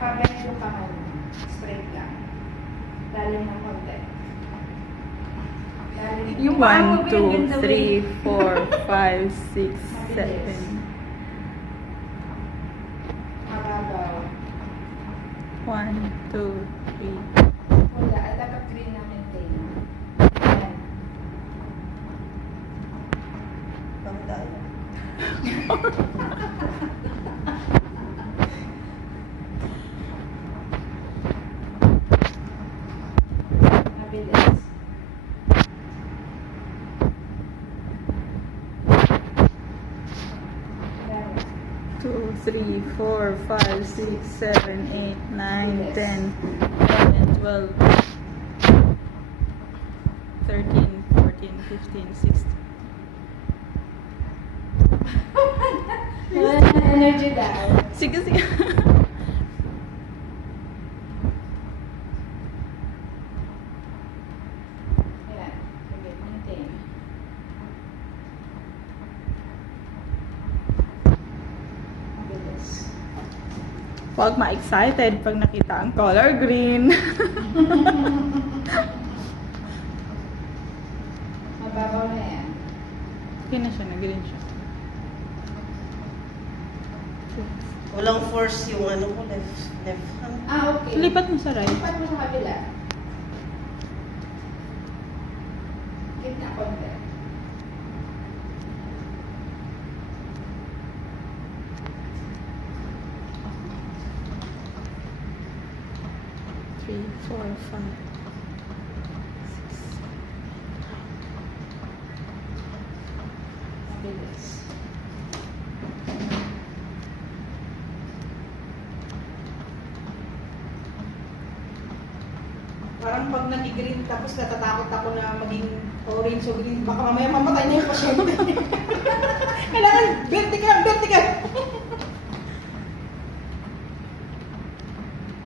Pag ganito ka man, straight lang. Lalim ng konti. Lalim. Yung paa mo, 1, Bill, 2, ganda, Bill. 3, 4, 5, 6, 7. Mababaw. 1, 2, 3. Wala. At dapat green na maintain. Ayan. Mabilis. Ayan. 2, 3, 4, 5, 6, 7, 8, 9, 10, 11, 12, 13, 14, 15, 16. Wala na energy daw. Sige, sige. Ayan. Sige, maintain. Mabilis. Huwag ma-excited pag nakita ang color green. Mababaw na yan. Okay na siya, nag-green siya. Walang force yung ano ko, left hand. Ah, okay. Lipat mo sa right. Lipat mo sa kabila. Gitna konti. Three, 4, 5. Mabilis. Parang pag nag-green tapos natatakot ako na maging orange o green, baka mamaya mamatay na yung pasyente. Kailangan vertical